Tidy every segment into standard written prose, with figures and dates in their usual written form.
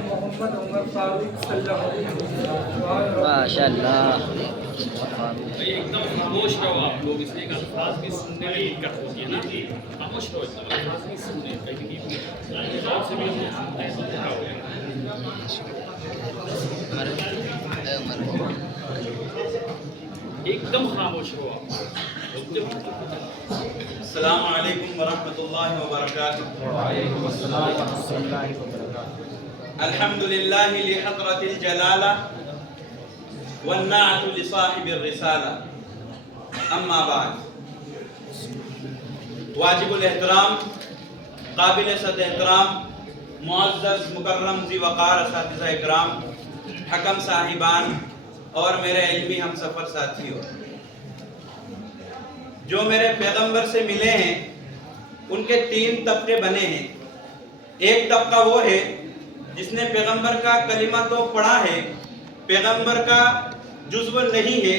محمد عمر فاروق صلی اللہ علیہ وسلم۔ ماشاء اللہ۔ ایک دم خاموش رہو آپ لوگ، اس لیے کہ الفاظ بھی سننے میں دقت ہوتی ہے نا، خاموش رہو، الفاظ بھی سننے کہیں غور سے بھی ہم لوگ سنتے ہیں تو کیا ہو گیا۔ ایک دم خاموش رہو آپ۔ السلام علیکم ورحمۃ اللہ وبرکاتہ۔ وعلیکم السلام ورحمۃ اللہ وبرکاتہ۔ الحمد للہ لحضرت الجلالہ والنعت لصاحب الرسالہ، اما بعد۔ واجب الاحترام، قابل صد احترام، معزز مکرم ذی وقار اساتذہ اکرام، حکم صاحبان اور میرے علمی ہم سفر ساتھیوں، جو میرے پیغمبر سے ملے ہیں ان کے 3 طبقے بنے ہیں۔ ایک طبقہ وہ ہے جس نے پیغمبر کا کلمہ تو پڑھا ہے، پیغمبر کا جزو نہیں ہے،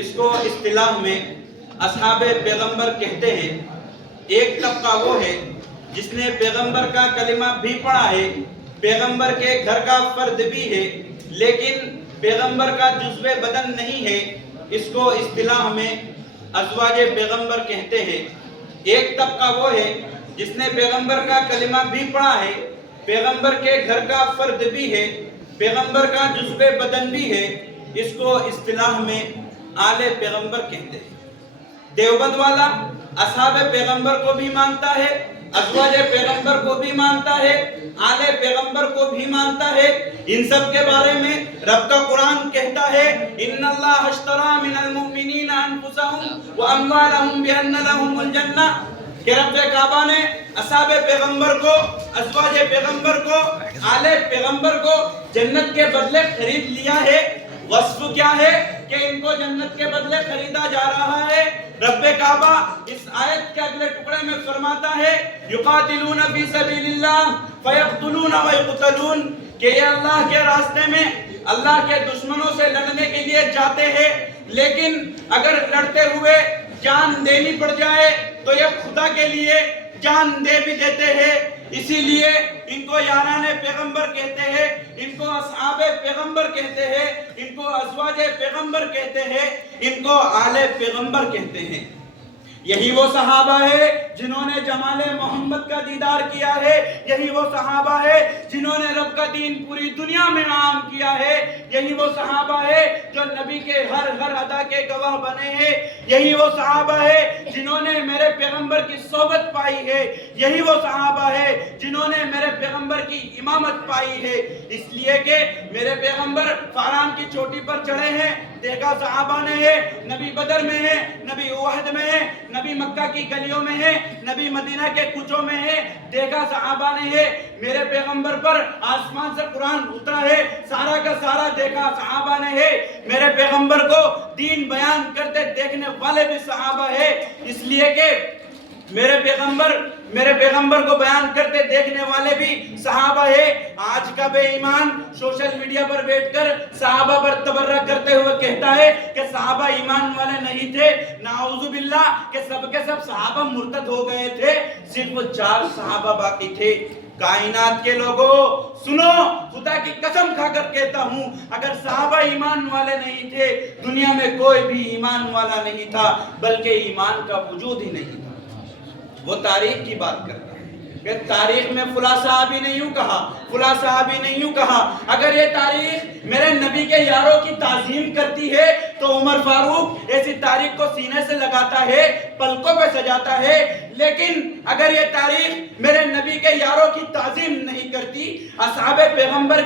اس کو اصطلاح میں اصحاب پیغمبر کہتے ہیں۔ ایک طبقہ وہ ہے جس نے پیغمبر کا کلمہ بھی پڑھا ہے، پیغمبر کے گھر کا فرد بھی ہے، لیکن پیغمبر کا جزو بدن نہیں ہے، اس کو اصطلاح میں ازواج پیغمبر کہتے ہیں۔ ایک طبقہ وہ ہے جس نے پیغمبر کا کلمہ بھی پڑھا ہے، پیغمبر کے گھر کا فرد بھی ہے، پیغمبر کا جزو بدن بھی ہے، اس کو اصطلاح میں آل پیغمبر کہتے ہیں۔ دیوبند والا اصحاب پیغمبر کو بھی مانتا ہے، ازواج پیغمبر کو بھی مانتا ہے، آل پیغمبر کو بھی مانتا ہے۔ ان سب کے بارے میں رب کا قرآن کہتا ہے ان اللہ اشترى من المؤمنین انفسهم واموالهم بان لهم الجنہ، کہ رب کعبہ نے اصحاب پیغمبر کو، ازواج پیغمبر کو، آل پیغمبر کو جنت کے بدلے خرید لیا ہے۔ وصف کیا ہے کہ ان کو جنت کے بدلے خریدا جا رہا ہے۔ رب کعبہ اس آیت کے اگلے ٹکڑے میں فرماتا ہے یقاتلون فی سبیل اللہ فیقتلون ویقتلون، کہ یہ اللہ کے راستے میں اللہ کے دشمنوں سے لڑنے کے لیے جاتے ہیں، لیکن اگر لڑتے ہوئے جان دینی پڑ جائے تو یہ خدا کے لیے جان دے بھی دیتے ہیں۔ اسی لیے ان کو یاران پیغمبر کہتے ہیں، ان کو اصحاب پیغمبر کہتے ہیں، ان کو ازواج پیغمبر کہتے ہیں، ان کو آل پیغمبر کہتے ہیں۔ یہی وہ صحابہ ہے جنہوں نے جمال محمد کا دیدار کیا ہے، یہی وہ صحابہ ہے جنہوں نے رب کا دین پوری دنیا میں عام کیا ہے، یہی وہ صحابہ ہے جو نبی کے ہر ہر ادا کے گواہ بنے ہیں، یہی وہ صحابہ ہے جنہوں نے میرے پیغمبر کی صحبت پائی ہے، یہی وہ صحابہ ہے جنہوں نے میرے پیغمبر کی امامت پائی ہے۔ اس لیے کہ میرے پیغمبر فاران کی چوٹی پر چڑھے ہیں، دیکھا صحابہ نے ہے، نبی بدر میں ہے، نبی احد میں ہے، نبی مکہ کی گلیوں میں ہے، نبی مدینہ کے کوچوں میں ہے، دیکھا صحابہ نے ہے۔ میرے پیغمبر پر آسمان سے قرآن اترا ہے، سارا کا سارا دیکھا صحابہ نے ہے۔ میرے پیغمبر کو دین بیان کرتے دیکھنے والے بھی صحابہ ہے، اس لیے کہ میرے پیغمبر کو بیان کرتے دیکھنے والے بھی صحابہ ہے۔ آج کا بے ایمان سوشل میڈیا پر بیٹھ کر صحابہ پر تبرہ کرتے ہوئے کہتا ہے کہ صحابہ ایمان والے نہیں تھے، نعوذ باللہ کہ سب کے سب صحابہ مرتد ہو گئے تھے، صرف 4 صحابہ باقی تھے۔ کائنات کے لوگوں سنو، خدا کی قسم کھا کر کہتا ہوں، اگر صحابہ ایمان والے نہیں تھے، دنیا میں کوئی بھی ایمان والا نہیں تھا، بلکہ ایمان کا وجود ہی نہیں تھا۔ وہ تاریخ کی بات کرتا ہے کہ تاریخ میں فلاں صحابی نے یوں کہا، فلاں صحابی نے یوں کہا۔ اگر یہ تاریخ میرے نبی کے یاروں کی تعظیم کرتی ہے تو عمر فاروق ایسی تاریخ کو سینے سے لگاتا ہے، پلکوں پہ سجاتا ہے، لیکن اگر یہ تاریخ میرے نبی کے یاروں کی تعظیم نہیں کرتی، اصحاب پیغمبر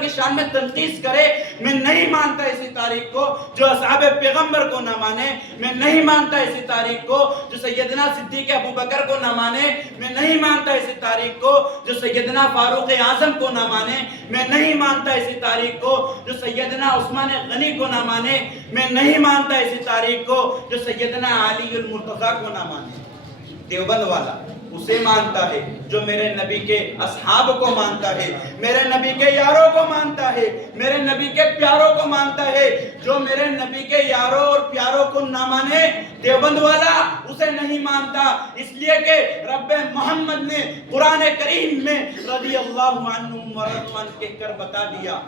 کی شان میں تنقیص کرے، میں نہیں مانتا اسی تاریخ کو جو اصحاب پیغمبر کو نہ مانے، میں نہیں مانتا اسی تاریخ کو جو سیدنا صدیق ابوبکر کو نہ مانے، میں نہیں مانتا اسی تاریخ کو جو سیدنا فاروق اعظم کو نہ مانے، میں نہیں مانتا اسی تاریخ کو جو سیدنا عثمان غنی کو نہ مانے، میں نہیں مانتا اسی تاریخ کو جو سیدنا علی المرتضیٰ کو نہ مانے۔ دیوبند والا اسے مانتا ہے جو میرے نبی کے اصحاب کو مانتا ہے، میرے نبی کے یاروں کو مانتا ہے، میرے نبی کے پیاروں کو مانتا ہے۔ جو میرے نبی کے یاروں اور پیاروں کو نہ مانے، دیوبند والا اسے نہیں مانتا، اس لیے کہ رب محمد نے قرآن کریم میں رضی اللہ عنہم ورضوا عنہ کہہ کر بتا دیا،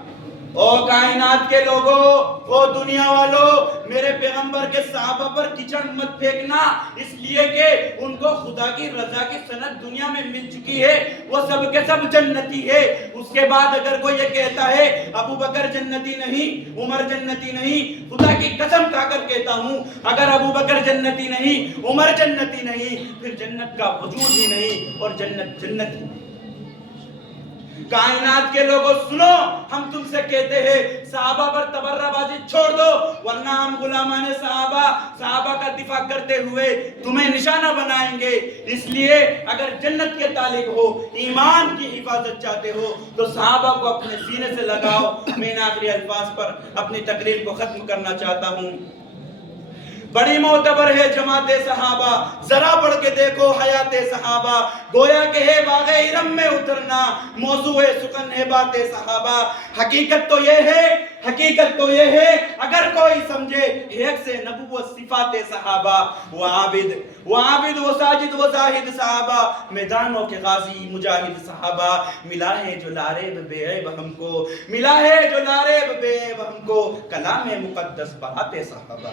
او کائنات کے لوگوں، او دنیا والوں، میرے پیغمبر کے صحابہ پر کیچڑ مت پھینکنا، اس لیے کہ ان کو خدا کی رضا کی سند دنیا میں مل چکی ہے، وہ سب کے سب جنتی ہے۔ اس کے بعد اگر کوئی یہ کہتا ہے ابو بکر جنتی نہیں، عمر جنتی نہیں، خدا کی قسم کھا کر کہتا ہوں اگر ابو بکر جنتی نہیں، عمر جنتی نہیں، پھر جنت کا وجود ہی نہیں اور جنت جنت ہی نہیں۔ کائنات کے لوگوں سنو، ہم تم سے کہتے ہیں صحابہ پر تبرہ بازی چھوڑ دو، ورنہ ہم غلامان صحابہ کا دفاع کرتے ہوئے تمہیں نشانہ بنائیں گے۔ اس لیے اگر جنت کے تعلق ہو، ایمان کی حفاظت چاہتے ہو تو صحابہ کو اپنے سینے سے لگاؤ۔ میں ان آخری الفاظ پر اپنی تقریر کو ختم کرنا چاہتا ہوں۔ بڑی معتبر ہے جماعت صحابہ، ذرا پڑھ کے دیکھو حیات صحابہ، گویا کہ ہے باغ ارم میں اترنا، موضوع سخن ہے بات صحابہ۔ حقیقت تو یہ ہے اگر کوئی سمجھے ایک سے نبوت صفات صحابہ، وہ عابد وہ ساجد وہ زاہد صحابہ، میدانوں کے غازی مجاہد صحابہ، ملا ہے جو لاریب بے عیب ہم کو، ملا ہے جو لاریب بے عیب ہم کو، کلام مقدس بات صحابہ۔